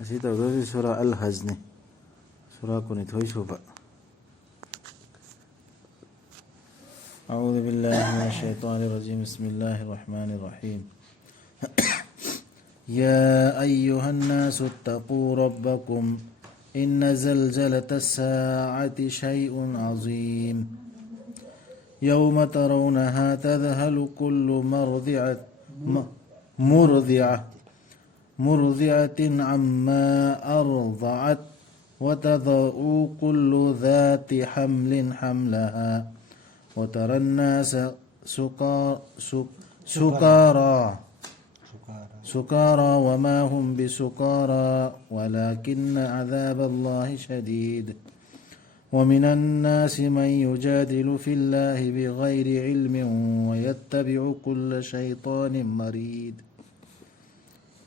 أسي تودوسي سورة الحزن سورة كونيتوي سوبا. أعوذ بالله من الشيطان الرجيم. بسم الله الرحمن الرحيم. يا أيها الناس اتقوا ربكم إن زلزلة الساعة شيء عظيم يوم ترونها تذهل كل مرضعة عما أرضعت وتضع كل ذات حمل حملها وترى الناس سكارى وما هم بسكارى ولكن عذاب الله شديد ومن الناس من يجادل في الله بغير علم ويتبع كل شيطان مريد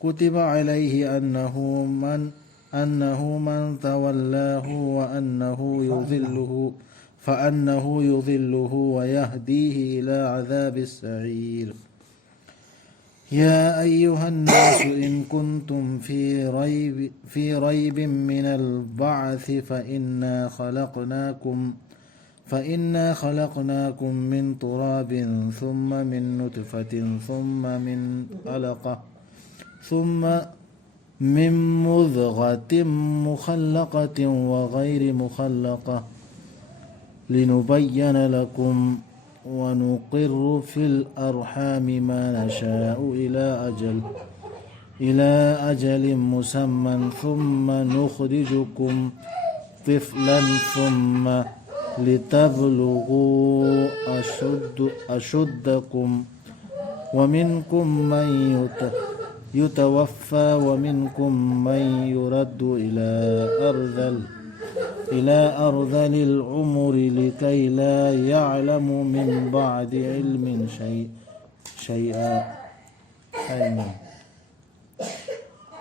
كتب عليه أنه من تولاه فأنه يضله ويهديه إلى عذاب السعير. يا أيها الناس إن كنتم في ريب من البعث فإنا خلقناكم من تراب ثم من نطفة ثم من علقة ثم من مضغة مخلقة وغير مخلقة لنبين لكم ونقر في الأرحام ما نشاء إلى أجل مسمى ثم نخرجكم طفلا ثم لتبلغوا أشدكم ومنكم من يتوفى ومنكم من يرد إلى أرذل العمر لكي لا يعلم من بعد علم شيئا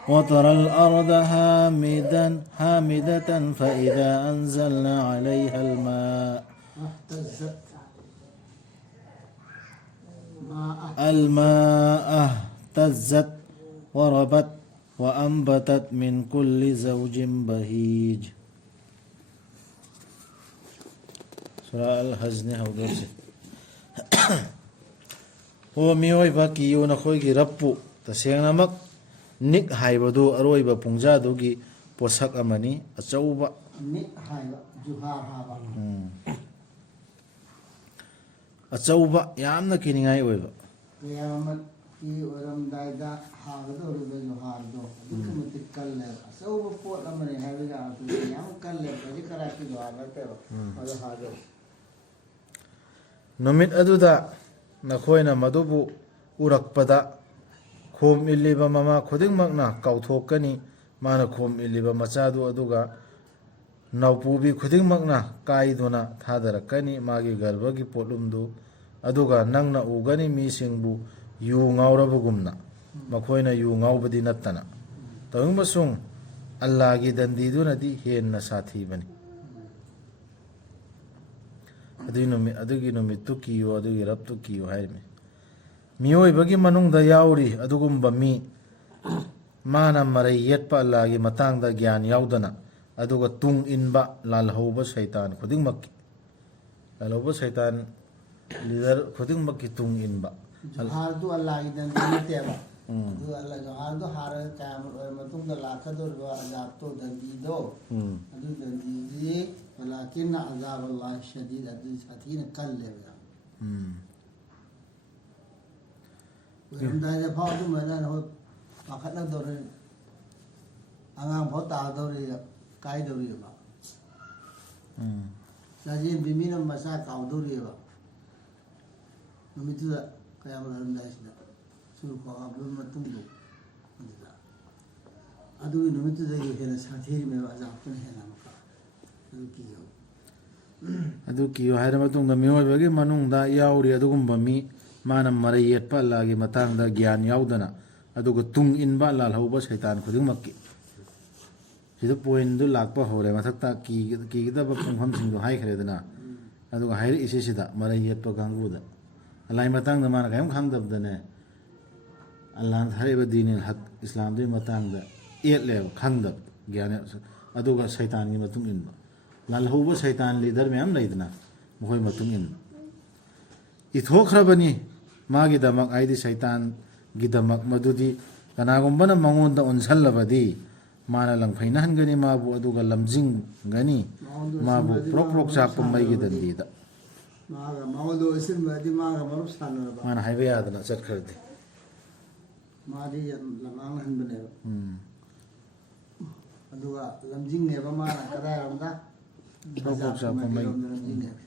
وترى الأرض هامدة فإذا أنزلنا عليها الماء اهتزت وربت وأنبتت من كل زوج بهيج. سورة الحزن هودوسي هو ميوي باكي يونا خويكي ربو تسيغنا مك نيك هايبدو أرويبا پونجادوغي پوسك أماني أچوبا نيك هايبا جوهار هابا أچوبا يامنا كينيغاي ويبا قيامت في ورم دايدا هاغدو ربا جوهار دو دكمتك كاللب أچوبا پوت أماني هايبا عطو يام كاللب بجي كراكي جوهار لتو وذا هاغدو نمت أدودا نخوينا مدوبو उरकपदा खोम इल्लिबा mama खुदिंग मकना काउथोकनी माना खोम इल्लिबा मचादु अदुगा नवपुबी खुदिंग मकना काइदुना थादरकनी मागी गर्भगी पोलुमदु अदुगा नंगना उगनी मीसिंगबु यु ngaurabugumna मखोइना यु ngaubadi नत्तना तंगबसुंग अल्लाहगी दंदीदुनदी हेन्ना साथीबनी अदुगी नुमित्तु कियो अदुगी रब्तु कियो हाइरमे मियोइबगी मनुंगदा याउरी अदुगुम्बा मी माना मरै येटपा अल्लाहगी मतंगदा ज्ञान याउदना अदुगा तुंग इनबा लालहौबा शैतान खुदिंगमक्की लालहौबा शैतान लीडर खुदिंगमक्की तुंग इनबा जोहार दु अल्लाहगी दंदीतेबा दु अल्लाह जोहार दु हारे कायमत ओय मतुंगदा लाखदोरबा अजाब तो दंदीदो अदु दंदीदी वलाकिन अजाब अल्लाह शदीद अदु साथीन कल्लेबा वरमदाय फाव दु मना हो पाखना दोरे आंगाम भो ता दोरे काय दोरे बा साजिन बिमिन मसा काव दोरे बा नुमितु कयाम वरमदाय सिदा सुरु को अबु मतुंगु अदु नुमितु दे हेना साथीर में अजाब तो हेना मका अदु कियो हायरा मतुंगदा मियोइबगी मनुंगदा याउरी अदुगुम्बा मी माना मरै येटपा अल्लाहगी मतंगदा ज्ञान याउदना अदुगा तुंग इनबा लालहौबा शैतान खुदिंगमक्की सिदा पॉइंट दु लाकपा होरे मथक्ता कीगदबा पुंगफमसिंगदो हाइखरेदना अदुगा हाइर इसिसिदा मरै येटपा कांगुदा अल्लाहगी मतंगदा माना कायम खांगदबदने अल्लाह हरेबा दीन हक इस्लाम दु मतंगदा एटलेब खंगदब ज्ञान अदुगा शैतान की मतुंग इन लालहौब शैतान लीडर मैम लेदना मखोय मतुंग इन इथोखरबनी मागी दमक आइदी शैतान गी दमक मदुदी कनागुंबना मंगोंदा उनसल्लबदी माना लंगफैना हनगनी माबु अदुगा लमजिंग गनी माबु प्रोक प्रोक चाप मैगी दंदीदा मागा मावदो इसिन बदी मागा मरुप सानरबा माना हाइवे यादना चटखरदे मादी लमांग हनबने अदुगा लमजिंग नेबा माना कदाय रमदा प्रोक प्रोक चाप मैगी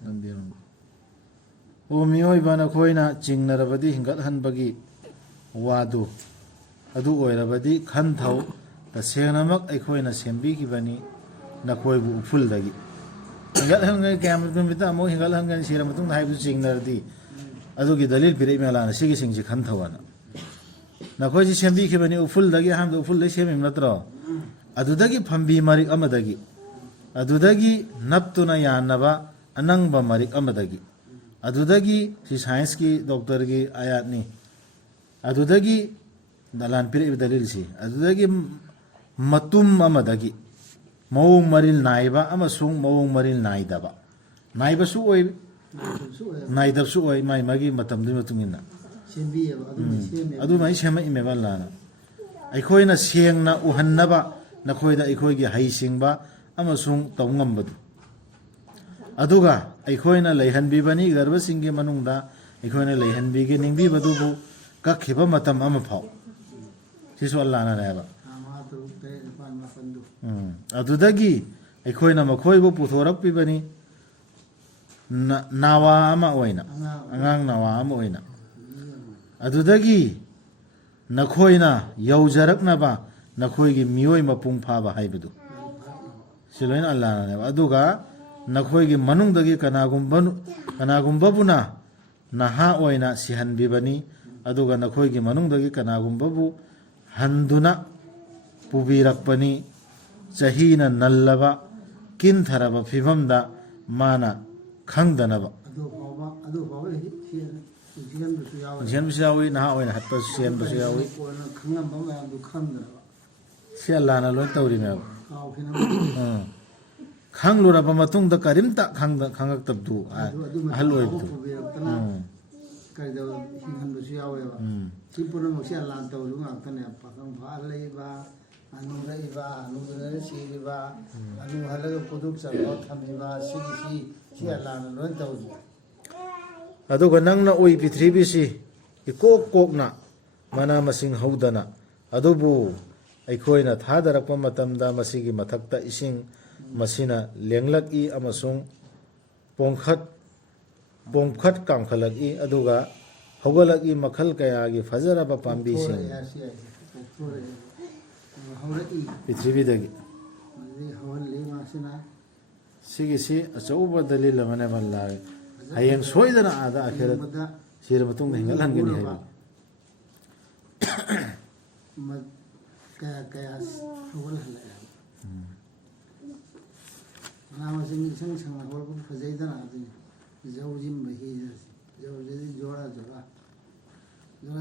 दंदीरम ओ मियोय बाना खोइना चिंगनरबदी हिंगत हनबगी वादु अदु ओइरबदी खनथौ तसेंगनमक अखोइना सेंबिगिबनी नखोइबु उफुलदगी हिंगत हनगै कैम बिता मो हिंगत हनगै सिरा मतुंग हाइबु चिंगनरदी अदुगी दलील पिरे मेलाना सिगी सिंगसि खनथौना नखोइसि सेंबिगिबनी उफुलदगी हामदु उफुलदै सेमिम नत्रो अदुदगी फंबी मरिक अमदगी अदुदगी नप्तुना यानबा अनंगबा मरिक अमदगी अदुदगी सि साइंस की डॉक्टर की आयातनी अदुदगी दलान पिरे दलील सि अदुदगी मतुम अमदगी मौंग मरिल नाइबा अमसुंग मौंग मरिल नाइदबा नाइबसु ओइ नाइदबसु ओइ माइ मागी मतम दु मतुंगिना सेंबियबा अदु माइ सेमा इमेबा लाना अखोइना सेंगना उहन्नबा नखोइदा अखोइगी हाइसिंगबा अमसुंग तौंगमबदु अदुगा अखोइना लैहनबिबनी गर्भसिंगी मनुंगदा अखोइना लैहनबिगे निंगबिबदुबु कखिबा मतम अमफाव सिसु अल्लाहना नेबा अदुदगी अखोइना मखोइबु पुथोरकपिबनी नावा अमा ओइना अंगांग नावा अमा ओइना अदुदगी नखोइना यौजरकनबा नखोइगी मियोय मपुंग फाबा हाइबदु सिलोइन अल्लाहना नेबा अदुगा नखोइगी मनुंगदगी कनागुंबबुना नहा ओइना सिहनबिबनी अदुगा नखोइगी मनुंगदगी कनागुंबबु हंदुना पुबिरकपनी चहीना नल्लबा किनथरबा फिबमदा माना खंगदनबा अदु फावा सिहनबसु यावे सिहनबसु यावे नहा ओइना हत्पा सिहनबसु यावे खंगम मयामदु खंगदनबा सि अल्लाहना लोय तौरी मेब काउखिना खंगलुरबा मतुंगदा करिमता खंगक्तबदु अहल ओइबदु करिदो हिंगनबसु यावेबा सि पुरमसि अल्लाह तौरु ngakतने पाखंग फालैबा अनुरैबा अनुदरे सिरिबा अनु हलगा पुदुक चलो थमिबा सिगिसि सि अल्लाहना लोन तौरु अदुगा नंगना ओइ पृथ्वीसि इकोक कोकना मना मसिंग हौदना अदुबु अखोइना थादरकपा मतमदा मसिगी मथक्ता इसिंग मसिना लेंगलकी अमसुंग पोंखत कामखलकी अदुगा हौगलकी मखल कयागी फजरबा पांबीसिंग पृथ्वीदगी सिगिसि अचौबा दलील अमने बल्लागे हयेंग सोइदना आदा आखिरत सिर मतुंग हिंगल हंगनी है kaya kaya hawal halaya nama sing sang sang hawal ko fazaidana adini zawjin bahi zawjin jora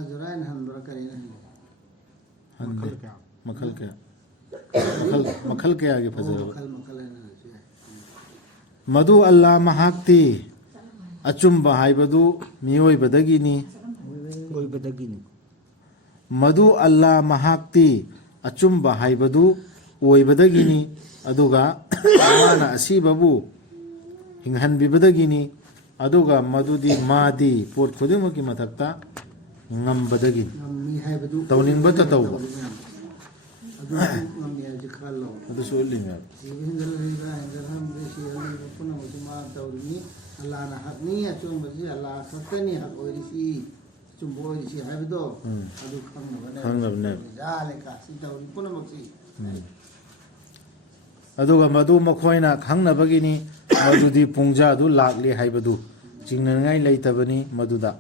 jora in handra karina मखल के आगे फजर मखल मधु अल्लाह महाक्ति अचुम्बा हाइबदु मियोइबदगिनी मधु अल्लाह महाक्ति अचुम्बा हाइबदु ओइबदगिनी अदुगा माना असीबबु हिंगहनबिबदगिनी अदुगा मधुदी मादी pot खुदिमकी मथक्ता ngambadagi tawningbata tawba adu solli me Allah na hakni achumbaji Allah sakani hak oirisi chumboirisi habdo adu khangna zalika sitawri punamoksi aduga madu makhoina khangnabagini madudi pungja adu lakli haibadu jingnangai leitabani maduda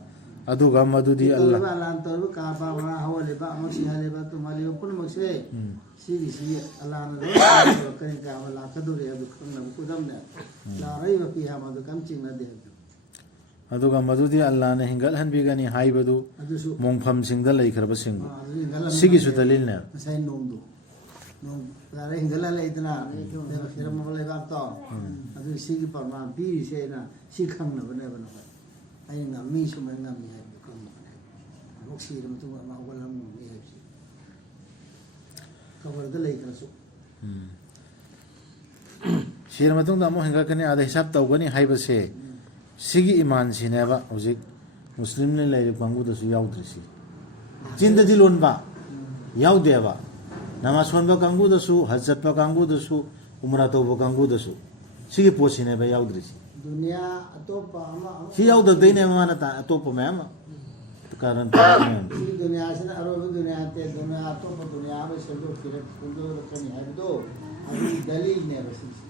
aduga madudi Allah lan toru ka ba wa hawle ba moksi hale ba tumali punamoksi sigi si Allah na ro kan ka wala kadure adu khangna kudamne la raiba fiha madu kam chingna de aduga madudi Allah na hingal hanbigani haibadu mongpham singda leikraba sing sigi su dalil ne sai nongdu ꯅꯣꯡ ꯍꯤꯡꯒꯠꯂ ꯂꯩꯗꯅ ꯈꯤꯔꯝ ꯑꯃ ꯂꯩꯕꯥꯛꯇꯣ ꯑꯗꯨ ꯁꯤꯒꯤ ꯄ꯭ꯔꯃꯥꯟ ꯄꯤꯔꯤꯁꯦꯅ ꯁꯤ ꯈꯪꯅꯕꯅꯦꯕ ꯅꯈꯣꯏ ꯑꯩꯅ ꯉꯝꯃꯤ ꯁꯨꯃꯥꯏꯅ ꯉꯝꯃꯤ ꯍꯥꯏꯕꯗꯨ ꯈꯪꯅꯕꯅꯦ ꯑꯃꯨꯛ ꯁꯤꯔ ꯃꯇꯨꯡꯗ ꯑꯃ ꯍꯧꯒꯠꯂꯝ ꯉꯝꯃꯤ ꯍꯥꯏꯕꯁꯤ ꯈꯕꯔꯗ ꯂꯩꯈ꯭ꯔꯁꯨ ꯁꯤꯔ ꯃꯇꯨꯡꯗ ꯑꯃꯨꯛ ꯍꯦꯟꯒꯠꯀꯅꯤ ꯑꯗ ꯍꯤꯁꯥꯞ ꯇꯧꯒꯅꯤ ꯍꯥꯏꯕꯁꯦ ꯁꯤꯒꯤ ꯏꯃꯥꯟꯁꯤꯅꯦꯕ ꯍꯧꯖꯤꯛ ꯃꯨꯁꯂꯤꯝꯅ ꯂꯩꯔꯤꯕ ꯀꯥꯡꯕꯨꯗꯁꯨ ꯌꯥꯎꯗ꯭ꯔꯤꯁꯤ ꯆꯤꯟꯗꯗꯤ ꯂꯣꯟꯕ ꯌꯥꯎꯗꯦꯕ ꯅꯃꯥꯖ ꯁꯣꯟꯕ ꯀꯥꯡꯕꯨꯗꯁꯨ ꯍꯖ ꯆꯠꯄ ꯀꯥꯡꯕꯨꯗꯁꯨ ꯎꯝꯔꯥ ꯇꯧꯕ ꯀꯥꯡꯕꯨꯗꯁꯨ ꯁꯤꯒꯤ ꯄꯣꯠꯁꯤꯅꯦꯕ ꯌꯥꯎꯗ꯭ꯔꯤꯁꯤ ꯗꯨꯅꯤꯌꯥ ꯑꯇꯣꯞꯄ ꯑꯃ ꯁꯤ ꯌꯥꯎꯗꯕꯗꯩꯅꯦꯕ ꯃꯥꯅ ꯑꯇꯣꯞꯄ ꯃꯌꯥꯝ ꯑꯃ ꯀꯥꯔꯟ ꯃꯌꯥꯝ ꯁꯤ ꯗꯨꯅꯤꯌꯥꯁꯤꯅ ꯑꯔꯣꯏꯕ ꯗꯨꯅꯤꯌꯥ ꯅꯠꯇꯦ ꯗꯨꯅꯤꯌꯥ ꯑꯇꯣꯞꯄ ꯗꯨꯅꯤꯌꯥ ꯑꯃ ꯁꯦꯝꯗꯣꯛꯔꯛꯀꯅꯤ ꯍꯥꯏꯕꯗꯣ ꯑꯗꯨꯒꯤ ꯗꯂꯤꯜꯅꯦꯕ ꯁꯤꯁꯦ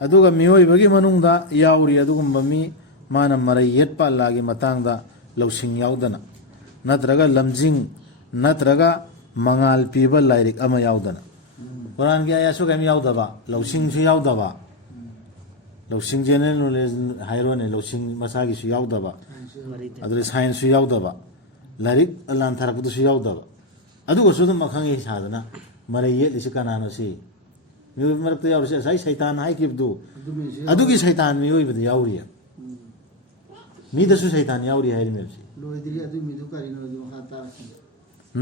ꯑꯗꯨꯒ ꯃꯤꯑꯣꯏꯕꯒꯤ ꯃꯅꯨꯡꯗ ꯌꯥꯎꯔꯤ ꯑꯗꯨꯒꯨꯝꯕ ꯃꯤ ꯃꯥꯅ ꯃꯔꯩ ꯌꯦꯠꯄ ꯑꯜꯂꯥꯍꯒꯤ ꯃꯇꯥꯡꯗ ꯂꯧꯁꯤꯡ ꯌꯥꯎꯗꯅ ꯅꯠꯇ꯭ꯔꯒ ꯂꯝꯖꯤꯡ ꯅꯠꯇ꯭ꯔꯒ ꯃꯉꯥꯜ ꯄꯤꯕ ꯂꯥꯏꯔꯤꯛ ꯑꯃ ꯌꯥꯎꯗꯅ ꯀꯨꯔꯥꯟꯒꯤ ꯑꯌꯥꯁꯨ ꯀꯩꯝ ꯌꯥꯎꯗꯕ ꯂꯧꯁꯤꯡꯁꯨ ꯌꯥꯎꯗꯕ ꯂꯧꯁꯤꯡ ꯖꯦꯅꯔꯦꯜ ꯅꯣꯂꯦꯖ ꯍꯥꯏꯔꯣꯅꯦ ꯂꯧꯁꯤꯡ ꯃꯁꯥꯒꯤꯁꯨ ꯌꯥꯎꯗꯕ ꯑꯗꯨꯗꯩ ꯁꯥꯏꯟꯁꯁꯨ ꯌꯥꯎꯗꯕ ꯂꯥꯏꯔꯤꯛ ꯑꯜꯂꯥꯍꯅ ꯊꯥꯔꯛꯄꯗꯁꯨ ꯌꯥꯎꯗꯕ ꯑꯗꯨꯒꯁꯨ ꯑꯗꯨꯝ ꯑꯈꯪ ꯁꯥꯗꯅ ꯃꯔꯩ ꯌꯦꯠꯂꯤꯁꯤ ꯀꯅꯥꯅꯣ ꯁꯤ ꯃꯤꯑꯣꯏꯕ ꯃꯔꯛꯇ ꯌꯥꯎꯔꯤꯁꯤ ꯉꯁꯥꯏ ꯁꯩꯇꯥꯟ ꯍꯥꯏꯈꯤꯕꯗꯨ ꯑꯗꯨꯒꯤ ꯁꯩꯇꯥꯟ ꯃꯤꯑꯣꯏꯕꯗ ꯌꯥꯎꯔꯤ ꯃꯤꯗꯁꯨ ꯁꯩꯇꯥꯟ ꯌꯥꯎꯔꯤ ꯍꯥꯏꯔꯤꯃꯦꯕꯁꯤ ꯂꯣꯏꯗ꯭ꯔꯤ ꯑꯗꯨ ꯃꯤꯗꯨ ꯀꯔꯤꯅꯣ ꯑꯗꯨ ꯃꯈꯥ ꯇꯥꯔꯛꯀꯅꯤ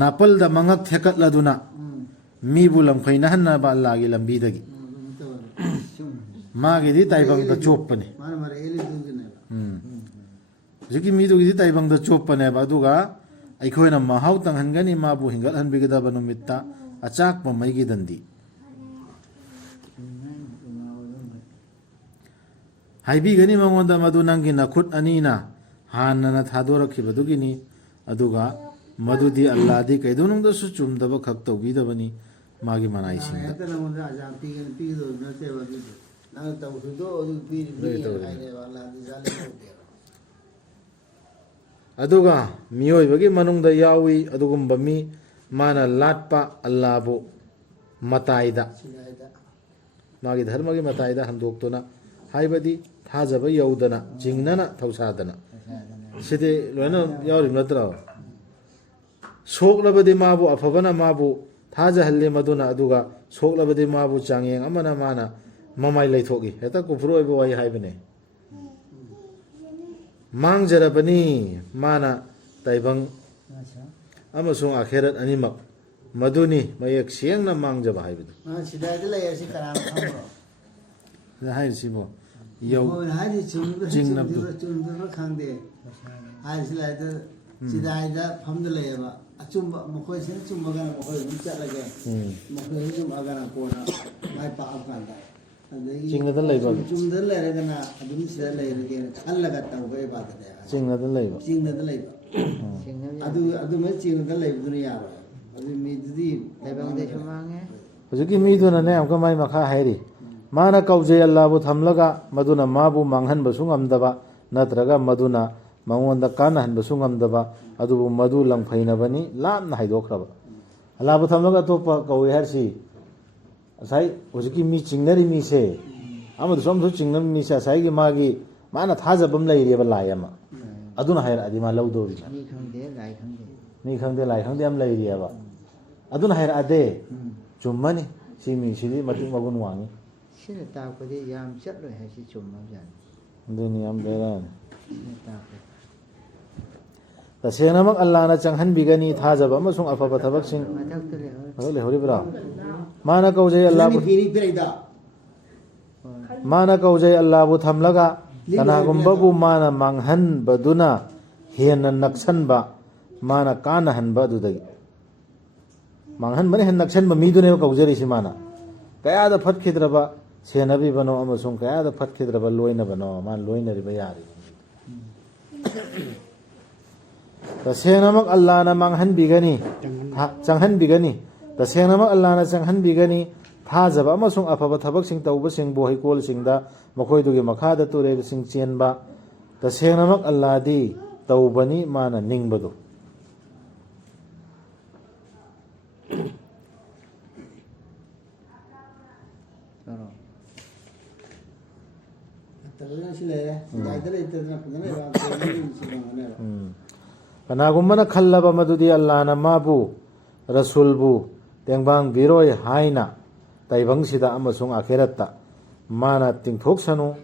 ꯅꯥꯄꯜꯗ ꯃꯉꯛ ꯊꯦꯛꯀꯠꯂꯗꯨꯅ ꯃꯤꯕꯨ ꯂꯝꯈꯩꯅꯍꯟꯅꯕ ꯑꯜꯂꯥꯍꯒꯤ ꯂꯝꯕꯤꯗꯒꯤ ꯃꯥꯒꯤꯗꯤ ꯇꯥꯏꯕꯪꯗ ꯆꯣꯞꯄꯅꯤ ꯍꯧꯖꯤꯛꯀꯤ ꯃꯤꯗꯨꯒꯤꯗꯤ ꯇꯥꯏꯕꯪꯗ ꯆꯣꯞꯄꯅꯦꯕ ꯑꯗꯨꯒ ꯑꯩꯈꯣꯏꯅ ꯃꯍꯥꯎ ꯇꯪꯍꯟꯒꯅꯤ ꯃꯥꯕꯨ ꯍꯤꯡꯒꯠꯍꯟꯕꯤꯒꯗꯕ ꯅꯨꯃꯤꯠꯇ ꯑꯆꯥꯛꯄ ꯃꯩꯒꯤ ꯗꯟꯗꯤ ꯍꯥꯏꯕꯤꯒꯅꯤ ꯃꯉꯣꯟꯗ ꯃꯗꯨ ꯅꯪꯒꯤ ꯅꯈꯨꯠ ꯑꯅꯤꯅ ꯍꯥꯟꯅꯅ ꯊꯥꯗꯣꯔꯛꯈꯤꯕꯗꯨꯒꯤ니 ꯑꯗꯨꯒ ꯃꯗꯨꯗꯤ ꯑꯜꯂꯥꯍꯗꯤ ꯀꯩꯗꯧꯅꯨꯡꯗꯁꯨ ꯆꯨꯝꯗꯕ ꯈꯛ ꯇꯧꯕꯤꯗꯕꯅꯤ ꯃꯥꯒꯤ ꯃꯅꯥꯏꯁꯤꯡꯗ ꯑꯗꯨꯒ ꯃꯤꯑꯣꯏꯕꯒꯤ ꯃꯅꯨꯡꯗ ꯌꯥꯎꯏ ꯑꯗꯨꯒꯨꯝꯕ ꯃꯤ ꯃꯥꯅ ꯂꯥꯠꯄ ꯑꯜꯂꯥꯍꯕꯨ ꯃꯇꯥꯏꯗ ꯃꯥꯒꯤ ꯙꯔꯃꯒꯤ ꯃꯇꯥꯏꯗ ꯍꯟꯗꯣꯛꯇꯨꯅ ꯍꯥꯏꯕꯗꯤ ꯊꯥꯖꯕ ꯌꯧꯗꯅ ꯆꯤꯡꯅꯅ ꯊꯧꯁꯥꯗꯅ ꯁꯤꯗꯤ ꯂꯣꯏꯅ ꯌꯥꯎꯔꯤꯕ ꯅꯠꯇ꯭ꯔꯣ ꯁꯣꯛꯂꯕꯗꯤ ꯃꯥꯕꯨ ꯑꯐꯕꯅ ꯃꯥꯕꯨ ꯊꯥꯖꯍꯜꯂꯤ ꯃꯗꯨꯅ ꯑꯗꯨꯒ ꯁꯣꯛꯂꯕꯗꯤ ꯃꯥꯕꯨ ꯆꯥꯡꯌꯦꯡ ꯑꯃꯅ ꯃꯥꯅ ꯃꯃꯥꯏ ꯂꯩꯊꯣꯛꯏ ꯍꯦꯛꯇ ꯀꯨꯐꯨꯔ ꯑꯣꯏꯕ ꯋꯥꯍꯩ ꯍꯥꯏꯕꯅꯦ ꯃꯥꯡꯖꯔꯕꯅꯤ ꯃꯥꯅ ꯇꯥꯏꯕꯪ ꯑꯃꯁꯨꯡ ꯑꯈꯦꯔꯠ ꯑꯅꯤꯃꯛ ꯃꯗꯨꯅꯤ ꯃꯌꯦꯛ ꯁꯦꯡꯅ ꯃꯥꯡꯖꯕ ꯍꯥꯏꯕꯗꯨ ꯍꯥꯏꯔꯤꯁꯤꯕꯣ ꯆꯨꯝꯗꯕ꯭ꯔꯥ ꯈꯪꯗꯦ ꯍꯥꯏꯔꯤꯁꯤ ꯂꯥꯏꯔꯤꯛꯇ ꯆꯤꯗꯥꯏꯗ ꯐꯝꯗ ꯂꯩꯌꯦꯕ ꯑꯆꯨꯝꯕ ꯃꯈꯣꯏꯁꯤꯅ ꯆꯨꯝꯃꯒꯅ ꯃꯈꯣꯏ ꯑꯗꯨꯝ ꯆꯠꯂꯒꯦ ꯃꯈꯣꯏꯁꯤꯅ ꯆꯨꯝꯃꯒꯅ ꯀꯣꯟꯅ ꯃꯥꯏ ꯄꯥꯛꯑꯀꯥꯟꯗ ꯑꯗꯒꯤ ꯆꯨꯝꯗ ꯂꯩꯔꯒꯅ ꯑꯗꯨꯝ ꯁꯤꯗ ꯂꯩꯔꯒꯦꯅ ꯈꯜꯂꯒ ꯇꯧꯕ ꯏꯕꯥꯗꯅꯦ ꯆꯤꯡꯅꯗ ꯂꯩꯕ ꯑꯗꯨꯃꯥꯏꯅ ꯆꯤꯡꯅꯗ ꯂꯩꯕꯗꯨꯅ ꯌꯥꯔꯣꯏ ꯑꯗꯨ ꯃꯤꯗꯨꯗꯤ ꯂꯩꯕꯝꯗꯁꯨ ꯃꯥꯡꯉꯦ ꯍꯧꯖꯤꯛꯀꯤ ꯃꯤꯗꯨꯅꯅꯦ ꯑꯃꯨꯛꯀ ꯃꯥꯏ ꯃꯈꯥ ꯍꯥꯏꯔꯤ ꯃꯥꯅ ꯀꯧꯖꯩ ꯑꯜꯂꯥꯍꯕꯨ ꯊꯝꯂꯒ ꯃꯗꯨꯅ ꯃꯥꯕꯨ ꯃꯥꯡꯍꯟꯕꯁꯨ ꯉꯝꯗꯕ ꯅꯠꯇ꯭ꯔꯒ ꯃꯗꯨꯅ ꯃꯉꯣꯟꯗ ꯀꯥꯟꯅꯍꯟꯕꯁꯨ ꯉꯝꯗꯕ ꯑꯗꯨꯕꯨ ꯃꯗꯨ ꯂꯝꯈꯩꯅꯕꯅꯤ ꯂꯥꯞꯅ ꯍꯥꯏꯗꯣꯛꯈ꯭ꯔꯕ ꯑꯜꯂꯥꯍꯕꯨ ꯊꯝꯂꯒ ꯑꯇꯣꯞꯄ ꯀꯧꯏ ꯍꯥꯏꯔꯤꯁꯤ ꯉꯁꯥꯏ ꯍꯧꯖꯤꯛꯀꯤ ꯃꯤ ꯆꯤꯡꯅꯔꯤ ꯃꯤꯁꯦ ꯑꯃꯗꯁꯨ ꯑꯃꯁꯨ ꯆꯤꯡꯅꯔꯤ ꯃꯤꯁꯦ ꯉꯁꯥꯏꯒꯤ ꯃꯥꯒꯤ ꯃꯥꯅ ꯊꯥꯖꯕ ꯑꯃ ꯂꯩꯔꯤꯕ ꯂꯥꯏ ꯑꯃ ꯑꯗꯨꯅ ꯍꯥꯏꯔꯛꯑꯗꯤ ꯃꯥ ꯂꯧꯗꯧꯔꯤꯕ ꯃꯤ ꯈꯪꯗꯦ ꯂꯥꯏ ꯈꯪꯗꯦ ꯌꯥꯝ ꯂꯩꯔꯤꯑꯕ ꯑꯗꯨꯅ ꯍꯥꯏꯔꯛꯑꯗꯤ ꯆꯨꯝꯃꯅꯤ ꯁꯤ ꯃꯤꯁꯤꯗꯤ ꯃꯇꯤꯛ ꯃꯒꯨꯟ ꯋꯥꯡꯉꯤ ꯁꯤꯅ ꯇꯥꯛꯄꯗꯤ ꯌꯥꯝ ꯆꯠꯂꯣꯏ ꯍꯥꯏꯁꯤ ꯆꯨꯝꯃꯕꯖꯥꯠꯅꯤ ꯑꯗꯨꯅꯤ ꯌꯥꯝ ꯕꯦꯔꯥꯅꯤ ꯁꯤꯅ ꯇꯥꯛꯄꯗꯤ ꯇꯁꯦꯡꯅꯃꯛ ꯑꯜꯂꯥꯍꯅ ꯆꯪꯍꯟꯕꯤꯒꯅꯤ ꯊꯥꯖꯕ ꯑꯃꯁꯨꯡ ꯑꯐꯕ ꯊꯕꯛꯁꯤꯡ ꯂꯩꯍꯧꯔꯤꯕ꯭ꯔꯥ ꯃꯥꯅ ꯀꯧꯖꯩ ꯑꯜꯂꯥꯍꯕꯨ ꯊꯝꯂꯒ ꯀꯅꯥꯒꯨꯝꯕꯕꯨ ꯃꯥꯅ ꯃꯥꯡꯍꯟꯕꯗꯨꯅ ꯍꯦꯟꯅ ꯅꯛꯁꯟꯕ ꯃꯥꯅ ꯀꯥꯟꯅꯍꯟꯕ ꯑꯗꯨꯗꯒꯤ ꯃꯥꯡꯍꯟꯕꯅ ꯍꯦꯟꯅ ꯅꯛꯁꯟꯕ ꯃꯤꯗꯨꯅꯦꯕ ꯀꯧꯖꯔꯤꯁꯤ ꯃꯥꯅ ꯀꯌꯥꯗ ꯐꯠꯈꯤꯗ꯭ꯔꯕ ꯁꯦꯟꯅꯕꯤꯕꯅꯣ ꯑꯃꯁꯨꯡ ꯀꯌꯥꯗ ꯐꯠꯈꯤꯗ꯭ꯔꯕ ꯂꯣꯏꯅꯕꯅꯣ ꯃꯥꯅ ꯂꯣꯏꯅꯔꯤꯕ ꯌꯥꯔꯤꯕ ꯇꯁꯦꯡꯅꯃꯛ ꯑꯜꯂꯥꯍꯅ ꯆꯪꯍꯟꯕꯤꯒꯅꯤ ꯇꯁꯦꯡꯅꯃꯛ ꯑꯜꯂꯥꯍꯅ ꯆꯪꯍꯟꯕꯤꯒꯅꯤ ꯊꯥꯖꯕ ꯑꯃꯁꯨꯡ ꯑꯐꯕ ꯊꯕꯛꯁꯤꯡ ꯇꯧꯕꯁꯤꯡꯕꯨ ꯍꯩꯀꯣꯜꯁꯤꯡꯗ ꯃꯈꯣꯏꯗꯨꯒꯤ ꯃꯈꯥꯗ ꯇꯨꯔꯦꯜꯁꯤꯡ ꯆꯦꯟꯕ ꯇꯁꯦꯡꯅꯃꯛ ꯑꯜꯂꯥꯍꯗꯤ ꯇꯧꯕꯅꯤ ꯃꯥꯅ ꯅꯤꯡꯕꯗꯨ ꯀꯅꯥꯒꯨꯝꯕꯅ ꯈꯜꯂꯕ ꯃꯗꯨꯗꯤ ꯑꯜꯂꯥꯍꯅ ꯃꯥꯕꯨ ꯔꯁꯨꯜꯕꯨ ꯇꯦꯡꯕꯥꯡꯕꯤꯔꯣꯏ ꯍꯥꯏꯅ ꯇꯥꯏꯕꯪꯁꯤꯗ ꯑꯃꯁꯨꯡ ꯑꯈꯦꯔꯠꯇ ꯃꯥꯅ ꯇꯤꯡꯊꯣꯛꯁꯅꯨ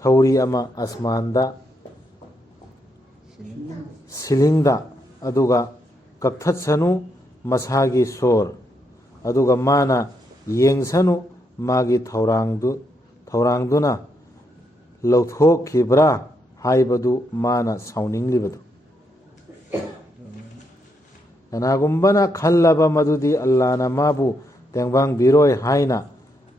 ꯊꯧꯔꯤ ꯑꯃ ꯑꯁꯃꯥꯟꯗ ꯁꯤꯂꯤꯡꯗ ꯑꯗꯨꯒ ꯀꯛꯊꯠꯁꯅꯨ ꯃꯁꯥꯒꯤ ꯁꯣꯔ ꯑꯗꯨꯒ ꯃꯥꯅ ꯌꯦꯡꯁꯅꯨ ꯃꯥꯒꯤ ꯊꯧꯔꯥꯡꯗꯨꯅ ꯂꯧꯊꯣꯛꯈꯤꯕ꯭ꯔꯥ ꯍꯥꯏꯕꯗꯨ ꯃꯥꯅ ꯁꯥꯎꯅꯤꯡꯂꯤꯕꯗꯨ ꯀꯅꯥꯒꯨꯝꯕꯅ ꯈꯜꯂꯕ ꯃꯗꯨꯗꯤ ꯑꯜꯂꯥꯍꯅ ꯃꯥꯕꯨ ꯇꯦꯡꯕꯥꯡꯕꯤꯔꯣꯏ ꯍꯥꯏꯅ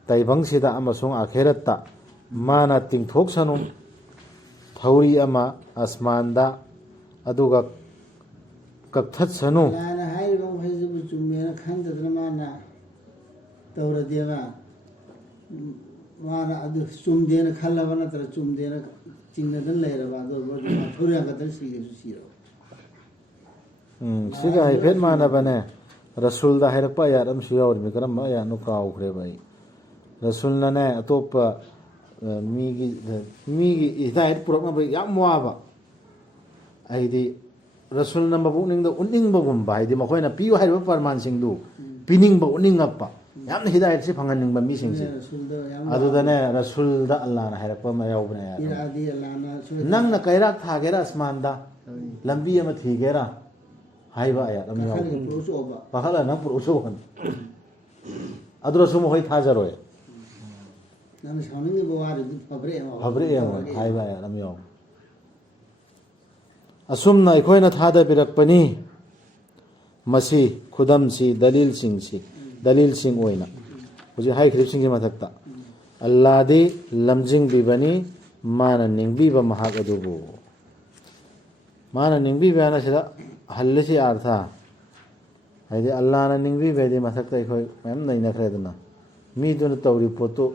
ꯇꯥꯏꯕꯪꯁꯤꯗ ꯑꯃꯁꯨꯡ ꯑꯈꯦꯔꯠꯇ ꯃꯥꯅ ꯇꯤꯡꯊꯣꯛꯁꯅꯨ ꯊꯧꯔꯤ ꯑꯃ ꯑꯁꯃꯥꯟꯗ ꯑꯗꯨꯒ ꯀꯛꯊꯠꯁꯅꯨ ꯑꯜꯂꯥꯍꯅ ꯍꯥꯏꯔꯤꯕ ꯃꯈꯩꯁꯤꯕꯨ ꯆꯨꯝꯃꯦꯅ ꯈꯪꯗꯗꯅ ꯃꯥꯅ ꯇꯧꯔꯗꯦꯕ ꯃꯥꯅ ꯑꯗꯨ ꯆꯨꯝꯗꯦꯅ ꯈꯜꯂꯕ ꯅꯠꯇ꯭ꯔꯒ ꯆꯨꯝꯗꯦꯅ ꯆꯤꯡꯅꯗꯅ ꯂꯩꯔꯕ ꯑꯗꯨ ꯊꯧꯔꯤ ꯈꯛꯇꯪ ꯁꯤꯒꯁꯨ ꯁꯤꯔꯕ ꯁꯤꯒ ꯍꯥꯏꯐꯦꯠ ꯃꯥꯟꯅꯕꯅꯦ ꯔꯁꯨꯜꯗ ꯍꯥꯏꯔꯛꯄ ꯑꯌꯥꯠ ꯑꯃꯁꯨ ꯌꯥꯎꯔꯤꯕꯅꯤ ꯀꯔꯝꯕ ꯑꯌꯥꯠꯅꯣ ꯀꯥꯎꯈ꯭ꯔꯦꯕ ꯑꯩ ꯔꯁꯨꯜꯅꯅꯦ ꯑꯇꯣꯞꯄ ꯃꯤꯒꯤ ꯍꯤꯗꯥꯌꯠ ꯄꯨꯔꯛꯅꯕ ꯌꯥꯝ ꯋꯥꯕ ꯍꯥꯏꯗꯤ ꯔꯁꯨꯜꯅ ꯃꯄꯨꯛꯅꯤꯡꯗ ꯎꯠꯅꯤꯡꯕꯒꯨꯝꯕ ꯍꯥꯏꯗꯤ ꯃꯈꯣꯏꯅ ꯄꯤꯌꯨ ꯍꯥꯏꯔꯤꯕ ꯄꯔꯃꯥꯟꯁꯤꯡꯗꯨ ꯄꯤꯅꯤꯡꯕ ꯎꯠꯅꯤꯡꯉꯛꯄ ꯌꯥꯝꯅ ꯍꯤꯗꯥꯌꯠꯁꯤ ꯐꯪꯍꯟꯅꯤꯡꯕ ꯃꯤꯁꯤꯡꯁꯦ ꯑꯗꯨꯗꯅꯦ ꯔꯁꯨꯜꯗ ꯑꯜꯂꯥꯍꯅ ꯍꯥꯏꯔꯛꯄ ꯑꯃ ꯌꯥꯎꯕꯅꯦ ꯅꯪꯅ ꯀꯩꯔꯥꯛ ꯊꯥꯒꯦꯔꯥ ꯑꯁꯃꯥꯟꯗ ꯂꯝꯕꯤ ꯑꯃ ꯊꯤꯒꯦꯔꯥ ꯍꯥꯏꯕ ꯑꯌꯥꯠ ꯑꯃ ꯌꯥꯎꯕ ꯄꯥꯈꯠꯂ ꯅꯪ ꯄꯨꯔꯛꯎꯁꯨ ꯑꯗꯨꯔꯁꯨ ꯃꯈꯣꯏ ꯊꯥꯖꯔꯣꯏ ꯐꯕ꯭ꯔꯦ ꯌꯦꯡꯉꯣ ꯍꯥꯏꯕ ꯑꯌꯥꯠ ꯑꯃ ꯌꯥꯎꯕ ꯑꯁꯨꯝꯅ ꯑꯩꯈꯣꯏꯅ ꯊꯥꯗꯕꯤꯔꯛꯄꯅꯤ ꯃꯁꯤ ꯈꯨꯗꯝꯁꯤ ꯗꯂꯤꯜꯁꯤꯡ ꯑꯣꯏꯅ ꯍꯧꯖꯤꯛ ꯍꯥꯏꯈ꯭ꯔꯤꯕꯁꯤꯡꯒꯤ ꯃꯊꯛꯇ ꯑꯜꯂꯥꯍꯗꯤ ꯂꯝꯖꯤꯡꯕꯤꯕꯅꯤ ꯃꯥꯅ ꯅꯤꯡꯕꯤꯕ ꯃꯍꯥꯛ ꯑꯗꯨꯕꯨ ꯃꯥꯅ ꯅꯤꯡꯕꯤꯕ ꯍꯥꯏꯅ ꯁꯤꯗ ꯍꯜꯂꯤꯁꯤ ꯑꯥꯔꯊ ꯍꯥꯏꯗꯤ ꯑꯜꯂꯥꯍꯅ ꯅꯤꯡꯕꯤꯕ ꯍꯥꯏꯗꯤ ꯃꯊꯛꯇ ꯑꯩꯈꯣꯏ ꯃꯌꯥꯝ ꯅꯩꯅꯈ꯭ꯔꯦꯗꯅ ꯃꯤꯗꯨꯅ ꯇꯧꯔꯤ ꯄꯣꯠꯇꯨ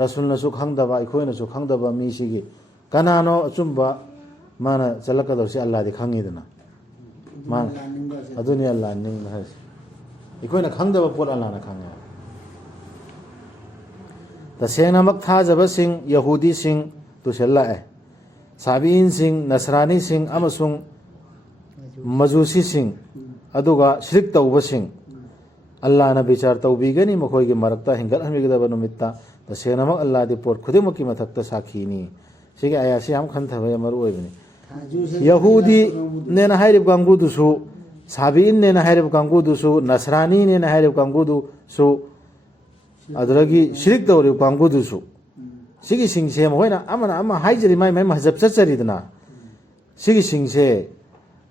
ꯔꯁꯨꯜꯅꯁꯨ ꯈꯪꯗꯕ ꯑꯩꯈꯣꯏꯅꯁꯨ ꯈꯪꯗꯕ ꯃꯤꯁꯤꯒꯤ ꯀꯅꯥꯅꯣ ꯑꯆꯨꯝꯕ ꯃꯥꯅ ꯆꯠꯂꯛꯀꯗꯧꯔꯤꯁꯤ ꯑꯜꯂꯥꯍꯗꯤ ꯈꯪꯉꯤꯗꯅ ꯃꯥꯅ ꯑꯗꯨꯅꯤ ꯑꯜꯂꯥꯍ ꯅꯤꯡꯕ ꯍꯥꯏꯁꯦ ꯑꯩꯈꯣꯏꯅ ꯈꯪꯗꯕ ꯄꯣꯠ ꯑꯜꯂꯥꯍꯅ ꯈꯪꯉꯦ ꯇꯁꯦꯡꯅꯃꯛ ꯊꯥꯖꯕꯁꯤꯡ ꯌꯍꯨꯗꯤꯁꯤꯡ ꯇꯨꯁꯤꯜꯂꯛꯑꯦ ꯁꯥꯕꯤꯏꯟꯁꯤꯡ ꯅꯁꯔꯥꯅꯤꯁꯤꯡ ꯑꯃꯁꯨꯡ ꯃꯖꯨꯁꯤꯁꯤꯡ ꯑꯗꯨꯒ ꯁꯤꯔꯤꯛ ꯇꯧꯕꯁꯤꯡ ꯑꯜꯂꯥꯍꯅ ꯕꯤꯆꯥꯔ ꯇꯧꯕꯤꯒꯅꯤ ꯃꯈꯣꯏꯒꯤ ꯃꯔꯛꯇ ꯍꯦꯟꯒꯠꯍꯟꯕꯤꯒꯗꯕ ꯅꯨꯃꯤꯠꯇ ꯇꯁꯦꯡꯅꯃꯛ ꯑꯜꯂꯥꯍꯗꯤ ꯄꯣꯠ ꯈꯨꯗꯤꯡꯃꯛꯀꯤ ꯃꯊꯛꯇ ꯁꯥꯈꯤꯅꯤ ꯁꯤꯒꯤ ꯑꯌꯥꯁꯤ ꯌꯥꯝ ꯈꯟꯊꯕ ꯃꯔꯨ ꯑꯣꯏꯕꯅꯤ ꯌꯍꯨꯗꯤꯅꯦꯅ ꯍꯥꯏꯔꯤꯕ ꯀꯥꯡꯕꯨꯗꯨꯁꯨ ꯁꯥꯕꯤꯏꯟꯅꯦꯅ ꯍꯥꯏꯔꯤꯕ ꯀꯥꯡꯕꯨꯗꯨꯁꯨ ꯅꯁꯔꯥꯅꯤꯅꯦꯅ ꯍꯥꯏꯔꯤꯕ ꯀꯥꯡꯕꯨꯗꯨꯁꯨ ꯑꯗꯨꯗꯒꯤ ꯁꯤꯔꯤꯛ ꯇꯧꯔꯤꯕ ꯀꯥꯡꯕꯨꯗꯨꯁꯨ ꯁꯤꯒꯤꯁꯤꯡꯁꯦ ꯃꯈꯣꯏꯅ ꯑꯃꯅ ꯑꯃ ꯍꯥꯏꯖꯔꯤ ꯃꯥꯏ ꯃꯍꯖꯕ ꯆꯠꯆꯔꯤꯗꯅ ꯁꯤꯒꯤꯁꯤꯡꯁꯦ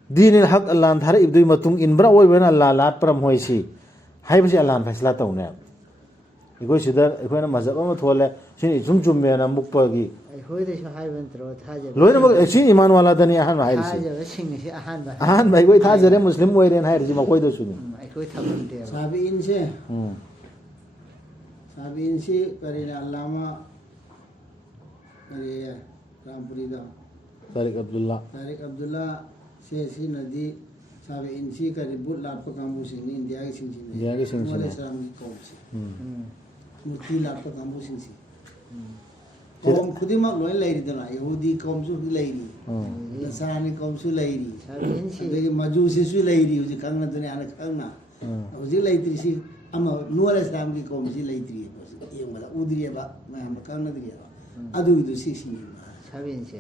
ꯗꯤꯅꯤꯜ ꯍꯛ ꯑꯜꯂꯥꯍꯅ ꯊꯥꯔꯛꯏꯕꯗꯨꯒꯤ ꯃꯇꯨꯡ ꯏꯟꯕ꯭ꯔꯥ ꯑꯣꯏꯕ꯭ꯔꯥ ꯑꯜꯂꯥꯍ ꯂꯥꯠꯄ꯭ꯔꯥ ꯃꯣꯏꯁꯤ ꯍꯥꯏꯕꯁꯤ ꯑꯜꯂꯥꯍꯅ ꯐꯩꯁꯂꯥ ꯇꯧꯅꯦꯕ ꯑꯩꯈꯣꯏ ꯁꯤꯗ ꯑꯩꯈꯣꯏꯅ ꯃꯍꯖꯕ ꯑꯃ ꯊꯣꯜꯂꯦ ꯁꯤꯅ ꯏꯆꯨꯝ ꯆꯨꯝꯃꯦꯅ ꯃꯨꯛꯄꯒꯤ ꯑꯩꯈꯣꯏꯗꯁꯨ ꯍꯥꯏꯕ ꯅꯠꯇ꯭ꯔꯣ ꯊꯥꯖꯕ ꯂꯣꯏꯅꯃꯛ ꯁꯤ ꯏꯃꯥꯟ ꯋꯥꯂꯥꯗꯅꯤ ꯑꯍꯥꯟꯕ ꯍꯥꯏꯔꯤꯁꯤ ꯊꯥꯖꯕꯁꯤꯡꯁꯤ ꯑꯍꯥꯟꯕ ꯑꯩꯈꯣꯏ ꯊꯥꯖꯔꯦ ꯃꯨꯁꯂꯤꯝ ꯑꯣꯏꯔꯦꯅ ꯍꯥꯏꯔꯤꯁꯤ ꯃꯈꯣꯏꯗꯁꯨꯅꯤ ꯑꯩꯈꯣꯏ ꯊꯝꯗꯦꯕ ꯁꯥꯕꯤꯏꯟꯁꯤ ꯀꯔꯤꯅ ꯑꯜꯂꯥꯃꯥ ꯀꯔꯤ ꯔꯥꯝꯄꯨꯔꯤꯗ ꯇꯥꯔꯤꯛ ꯑꯕꯗꯨꯜꯂꯥ ꯁꯤꯅꯗꯤ ꯁꯥꯕꯤꯏꯟꯁꯤ ꯀꯔꯤ ꯕꯨꯠ ꯂꯥꯠꯄ ꯀꯥꯡꯕꯨꯁꯤꯡꯅꯤ ꯏꯟꯗꯤꯌꯥꯒꯤ ꯁꯤꯡꯁꯤꯅꯤ ꯏꯁꯂꯥꯝꯒꯤ ꯀꯧꯝꯁꯤ ꯃꯨꯔꯇꯤ ꯂꯥꯠꯄ ꯀꯥꯡꯕꯨꯁꯤꯡꯁꯤ ꯀꯧꯝ ꯈꯨꯗꯤꯡꯃꯛ ꯂꯣꯏ ꯂꯩꯔꯤꯗꯅ ꯌꯍꯨꯗꯤ ꯀꯧꯝꯁꯨ ꯂꯩꯔꯤ ꯅꯁꯔꯥꯅꯤ ꯀꯧꯝꯁꯨ ꯂꯩꯔꯤ ꯑꯗꯒꯤ ꯃꯖꯨꯁꯤꯁꯨ ꯂꯩꯔꯤ ꯍꯧꯖꯤꯛ ꯈꯪꯅꯗꯨꯅ ꯌꯥꯝꯅ ꯈꯪꯅ ꯍꯧꯖꯤꯛ ꯂꯩꯇ꯭ꯔꯤꯁꯤ ꯑꯃ ꯅꯨꯔ ꯏꯁꯂꯥꯝꯒꯤ ꯀꯧꯝꯁꯤ ꯂꯩꯇ꯭ꯔꯤꯑꯕ ꯌꯦꯡꯕꯗ ꯎꯗ꯭ꯔꯤꯑꯕ ꯃꯌꯥꯝꯕ ꯈꯪꯅꯗ꯭ꯔꯤꯑꯕ ꯑꯗꯨꯒꯤꯗꯨ ꯁꯤꯁꯤꯡ ꯁꯥꯕꯤꯏꯟꯁꯦ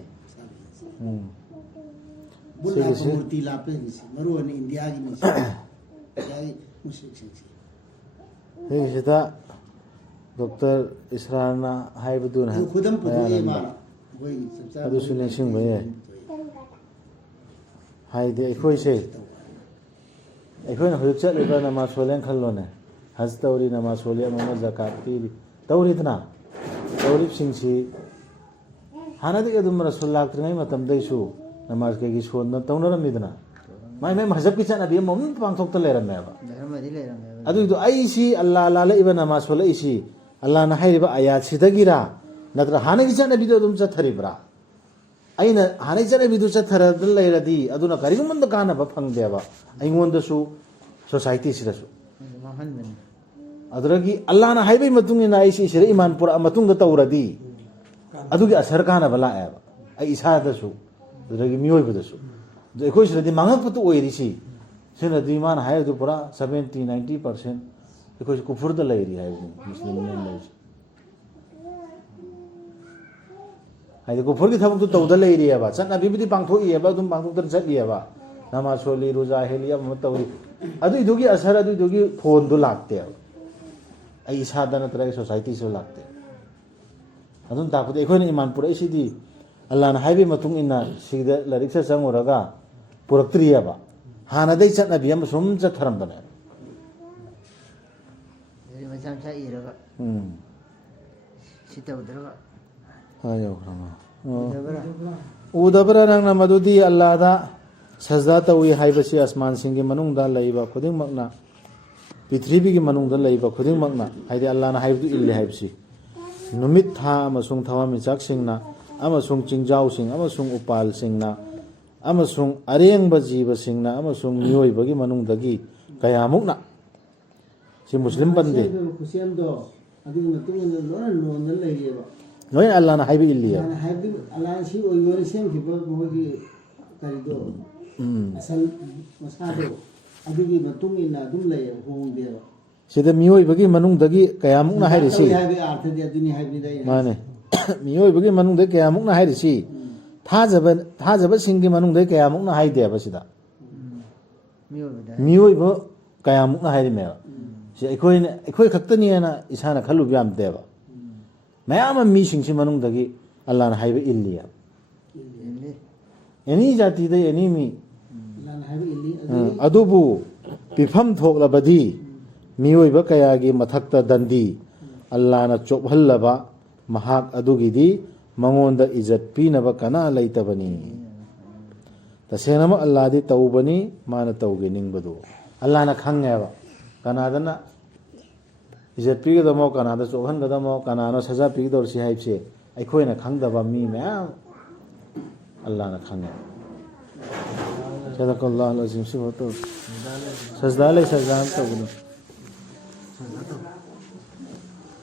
ꯕꯨꯠ ꯂꯥꯠꯄ ꯃꯨꯔꯇꯤ ꯂꯥꯠꯄꯁꯤꯡꯁꯤ ꯃꯔꯨ ꯑꯣꯏꯅ ꯏꯟꯗꯤꯌꯥꯒꯤ ꯏꯟꯗꯤꯌꯥꯒꯤ ꯃꯨꯁꯂꯤꯝꯁꯤꯡꯁꯤ ꯁꯤꯁꯤꯗ ꯗꯣꯛꯇꯔ ꯏꯁꯔꯥꯔꯅ ꯍꯥꯏꯕꯗꯨꯅ ꯈꯨꯗꯝ ꯄꯨꯊꯣꯛꯑꯦ ꯃꯥꯅ ꯑꯗꯨꯁꯨ ꯅꯤꯡꯁꯤꯡꯕ ꯌꯥꯏ ꯍꯥꯏꯗꯤ ꯑꯩꯈꯣꯏꯁꯦ ꯑꯩꯈꯣꯏꯅ ꯍꯧꯖꯤꯛ ꯆꯠꯂꯤꯕ ꯅꯃꯥꯖ ꯁꯣꯜꯂꯦꯅ ꯈꯜꯂꯣꯅꯦ ꯍꯖ ꯇꯧꯔꯤ ꯅꯃꯥꯖ ꯁꯣꯜꯂꯤ ꯑꯃ ꯖꯀꯥꯠ ꯄꯤꯔꯤ ꯇꯧꯔꯤꯗꯅ ꯇꯧꯔꯤꯕꯁꯤꯡꯁꯤ ꯍꯥꯟꯅꯗꯒꯤ ꯑꯗꯨꯝ ꯔꯁꯨꯜ ꯂꯥꯛꯇ꯭ꯔꯤꯉꯩ ꯃꯇꯝꯗꯩꯁꯨ ꯅꯃꯥꯖ ꯀꯩꯒꯤ ꯁꯣꯟꯗꯅ ꯇꯧꯅꯔꯝꯃꯤꯗꯅ ꯃꯥꯏ ꯃꯍꯖꯕꯀꯤ ꯆꯠꯅꯕꯤ ꯑꯃ ꯄꯥꯡꯊꯣꯛꯇ ꯂꯩꯔꯝꯃꯦꯕ ꯑꯗꯨꯏꯗꯣ ꯑꯩꯁꯤ ꯑꯜꯂꯥꯍ ꯂꯥꯜꯂꯛꯏꯕ ꯅꯃꯥꯖ ꯁꯣꯜꯂꯛꯏꯁꯤ ꯑꯜꯂꯥꯍꯅ ꯍꯥꯏꯔꯤꯕ ꯑꯌꯥꯠꯁꯤꯗꯒꯤꯔꯥ ꯅꯠꯇ꯭ꯔꯒ ꯍꯥꯟꯅꯒꯤ ꯆꯠꯅꯕꯤꯗꯣ ꯑꯗꯨꯝ ꯆꯠꯊꯔꯤꯕ꯭ꯔꯥ ꯑꯩꯅ ꯍꯥꯟꯅꯒꯤ ꯆꯠꯅꯕꯤꯗꯨ ꯆꯠꯊꯔꯗ ꯂꯩꯔꯗꯤ ꯑꯗꯨꯅ ꯀꯔꯤꯒꯨꯝꯕꯗ ꯀꯥꯟꯅꯕ ꯐꯪꯗꯦꯕ ꯑꯩꯉꯣꯟꯗꯁꯨ ꯁꯣꯁꯥꯏꯇꯤꯁꯤꯗꯁꯨ ꯑꯗꯨꯗꯒꯤ ꯑꯜꯂꯥꯍꯅ ꯍꯥꯏꯕꯒꯤ ꯃꯇꯨꯡ ꯏꯟꯅ ꯑꯩꯁꯤ ꯁꯤꯗ ꯏꯃꯥꯟ ꯄꯨꯔꯛꯑ ꯃꯇꯨꯡꯗ ꯇꯧꯔꯗꯤ ꯑꯗꯨꯒꯤ ꯑꯁꯔ ꯀꯥꯟꯅꯕ ꯂꯥꯛꯑꯦꯕ ꯑꯩ ꯏꯁꯥꯗꯁꯨ ꯑꯗꯨꯗꯒꯤ ꯃꯤꯑꯣꯏꯕꯗꯁꯨ ꯑꯩꯈꯣꯏ ꯁꯤꯗꯗꯤ ꯃꯥꯡꯉꯛꯄꯇ ꯑꯣꯏꯔꯤꯁꯤ ꯁꯤꯅꯗꯤ ꯃꯥꯅ ꯍꯥꯏꯔꯤꯗꯨ ꯄꯨꯔꯥ 70-90% ꯑꯩꯈꯣꯏꯁꯤ ꯀꯨꯐꯨꯔꯗ ꯂꯩꯔꯤ ꯍꯥꯏꯕꯅꯤ ꯃꯨꯁꯂꯤꯝꯅ ꯂꯩꯔꯤꯁꯤ ꯍꯥꯏꯗꯤ ꯀꯨꯐꯨꯔꯒꯤ ꯊꯕꯛꯇꯨ ꯇꯧꯗ ꯂꯩꯔꯤꯑꯕ ꯆꯠꯅꯕꯤꯕꯨꯗꯤ ꯄꯥꯡꯊꯣꯛꯏꯑꯕ ꯑꯗꯨꯝ ꯄꯥꯡꯊꯣꯛꯇꯅ ꯆꯠꯂꯤꯑꯕ ꯅꯃꯥꯖ ꯁꯣꯜꯂꯤ ꯔꯣꯖꯥ ꯍꯦꯜꯂꯤ ꯑꯃ ꯇꯧꯔꯤ ꯑꯗꯨꯏꯗꯨꯒꯤ ꯑꯁꯔ ꯑꯗꯨꯏꯗꯨꯒꯤ ꯐꯣꯟꯗꯨ ꯂꯥꯛꯇꯦꯕ ꯑꯩ ꯏꯁꯥꯗ ꯅꯠꯇ꯭ꯔꯒ ꯁꯣꯁꯥꯏꯇꯤꯁꯨ ꯂꯥꯛꯇꯦ ꯑꯗꯨꯝ ꯇꯥꯛꯄꯗꯤ ꯑꯩꯈꯣꯏꯅ ꯏꯃꯥꯟ ꯄꯨꯔꯛꯏꯁꯤꯗꯤ ꯑꯜꯂꯥꯍꯅ ꯍꯥꯏꯕꯒꯤ ꯃꯇꯨꯡ ꯏꯟꯅ ꯁꯤꯗ ꯂꯥꯏꯔꯤꯛꯁꯦ ꯆꯪꯉꯨꯔꯒ ꯄꯨꯔꯛꯇ꯭ꯔꯤꯑꯕ ꯍꯥꯟꯅꯗꯩ ꯆꯠꯅꯕꯤ ꯑꯃ ꯁꯨꯝ ꯆꯠꯊꯔꯝꯕꯅꯦꯕ ꯃꯆꯥ ꯃꯆꯥ ꯏꯔꯒ ꯁꯤ ꯇꯧꯗ꯭ꯔꯒ ꯎꯗꯕ꯭ꯔꯥ ꯅꯪꯅ ꯃꯗꯨꯗꯤ ꯑꯜꯂꯥꯍꯗ ꯁꯖꯗꯥ ꯇꯧꯏ ꯍꯥꯏꯕꯁꯤ ꯑꯁꯃꯥꯟꯁꯤꯡꯒꯤ ꯃꯅꯨꯡꯗ ꯂꯩꯕ ꯈꯨꯗꯤꯡꯃꯛꯅ ꯄ꯭ꯔꯤꯊꯤꯕꯤꯒꯤ ꯃꯅꯨꯡꯗ ꯂꯩꯕ ꯈꯨꯗꯤꯡꯃꯛꯅ ꯍꯥꯏꯗꯤ ꯑꯜꯂꯥꯍꯅ ꯍꯥꯏꯕꯗꯨꯏꯜꯂꯤ ꯍꯥꯏꯕꯁꯤ ꯅꯨꯃꯤꯠ ꯊꯥ ꯑꯃꯁꯨꯡ ꯊꯋꯥꯟꯃꯤꯆꯥꯛꯁꯤꯡꯅ ꯑꯃꯁꯨꯡ ꯆꯤꯡꯖꯥꯎꯁꯤꯡ ꯑꯃꯁꯨꯡ ꯎꯄꯥꯜꯁꯤꯡꯅ ꯑꯃꯁꯨꯡ ꯑꯔꯦꯡꯕ ꯖꯤꯕꯁꯤꯡꯅ ꯑꯃꯁꯨꯡ ꯃꯤꯑꯣꯏꯕꯒꯤ ꯃꯅꯨꯡꯗꯒꯤ ꯀꯌꯥꯃꯨꯛꯅ ꯁꯤ ꯃꯨꯁꯂꯤꯝ ꯄꯟꯗꯦ ꯈꯨꯁꯦꯝꯗꯣ ꯑꯗꯨꯒꯤ ꯃꯇꯨꯡ ꯏꯟꯅ ꯂꯣꯏꯅ ꯂꯣꯟꯗ ꯂꯩꯔꯤꯑꯕ ꯂꯣꯏꯅ ꯑꯜꯂꯥꯍꯅ ꯍꯥꯏꯕ ꯏꯜꯂꯤꯑꯕ ꯍꯥꯏꯕꯗꯤ ꯑꯜꯂꯥꯍꯅ ꯁꯤ ꯑꯣꯏꯌꯣꯅ ꯁꯦꯝꯈꯤꯕ ꯃꯈꯣꯏꯒꯤ ꯀꯔꯤꯗꯣ ꯑꯁꯜ ꯃꯁꯥꯗꯣ ꯑꯗꯨꯒꯤ ꯃꯇꯨꯡ ꯏꯟꯅ ꯑꯗꯨꯝ ꯂꯩꯌꯦꯕ ꯍꯣꯡꯗꯦꯕ ꯁꯤꯗ ꯃꯤꯑꯣꯏꯕꯒꯤ ꯃꯅꯨꯡꯗꯒꯤ ꯀꯌꯥꯃꯨꯛꯅ ꯍꯥꯏꯔꯤꯁꯤ ꯍꯥꯏꯕꯒꯤ ꯑꯥꯔꯊꯗꯤ ꯑꯗꯨꯅꯤ ꯍꯥꯏꯕꯅꯤꯗ ꯑꯩꯅ ꯃꯥꯅꯦ ꯃꯤꯑꯣꯏꯕꯒꯤ ꯃꯅꯨꯡꯗꯒꯤ ꯀꯌꯥꯃꯨꯛꯅ ꯍꯥꯏꯔꯤꯁꯤ ꯊꯥꯖꯕꯁꯤꯡꯒꯤ ꯃꯅꯨꯡꯗꯒꯤ ꯀꯌꯥꯃꯨꯛꯅ ꯍꯥꯏꯗꯦꯕ ꯁꯤꯗ ꯃꯤꯑꯣꯏꯕ ꯀꯌꯥꯃꯨꯛꯅ ꯍꯥꯏꯔꯤꯃꯦꯕ ꯁꯤ ꯑꯩꯈꯣই ꯈꯛꯇꯅꯤꯅ ꯏꯁꯥꯅ ꯈꯜꯂꯨꯕ ꯌꯥꯝꯗꯦꯕ ꯃꯌꯥꯝ ꯑꯃ ꯃꯤꯁꯤꯡꯁꯤ ꯃꯅꯨꯡꯗꯒꯤ ꯑꯜꯂꯥꯍꯅ ꯍꯥꯏꯕꯏꯜꯂꯤꯑꯕ ꯑꯦꯅꯤ ꯖꯥꯇꯤꯗ ꯑꯦꯅꯤ ꯃꯤ ꯑꯜꯂꯥꯍꯅ ꯍꯥꯏꯕꯏꯜꯂꯤ ꯑꯗꯨꯕꯨ ꯄꯤꯐꯝ ꯊꯣꯛꯂꯕꯗꯤ ꯃꯤꯑꯣꯏꯕ ꯀꯌꯥꯒꯤ ꯃꯊꯛꯇ ꯗꯟꯗꯤ ꯑꯜꯂꯥꯍꯅ ꯆꯣꯞꯍꯜꯂꯕ ꯃꯍꯥꯛ ꯑꯗꯨꯒꯤꯗꯤ ꯃꯉꯣꯟꯗ ꯏꯖꯠ ꯄꯤꯅꯕ ꯀꯅꯥ ꯂꯩꯇꯕꯅꯤ ꯇꯁꯦꯡꯅꯃꯛ ꯑꯜꯂꯥꯍꯗꯤ ꯇꯧꯕꯅꯤ ꯃꯥꯅ ꯇꯧꯒꯦ ꯅꯤꯡꯕꯗꯨ ꯑꯜꯂꯥꯍꯅ ꯈꯪꯉꯦꯕ ꯀꯅꯥꯗꯅ ꯏꯖꯠ ꯄꯤꯒꯗꯃꯣ ꯀꯅꯥꯗ ꯆꯣꯞꯍꯟꯒꯗꯃꯣ ꯀꯅꯥꯅꯣ ꯁꯖꯥ ꯄꯤꯒꯗꯧꯔꯤꯁꯤ ꯍꯥꯏꯕꯁꯦ ꯑꯩꯈꯣꯏꯅ ꯈꯪꯗꯕ ꯃꯤ ꯃꯌꯥꯝ ꯑꯜꯂꯥꯍꯅ ꯈꯪꯉꯦ ꯁꯗꯀꯜꯂꯥꯍꯨ ꯑꯜ-ꯑꯖꯤꯝ ꯁꯖꯗꯥ ꯂꯩ ꯁꯖꯗꯥ ꯇꯧꯒꯅꯨ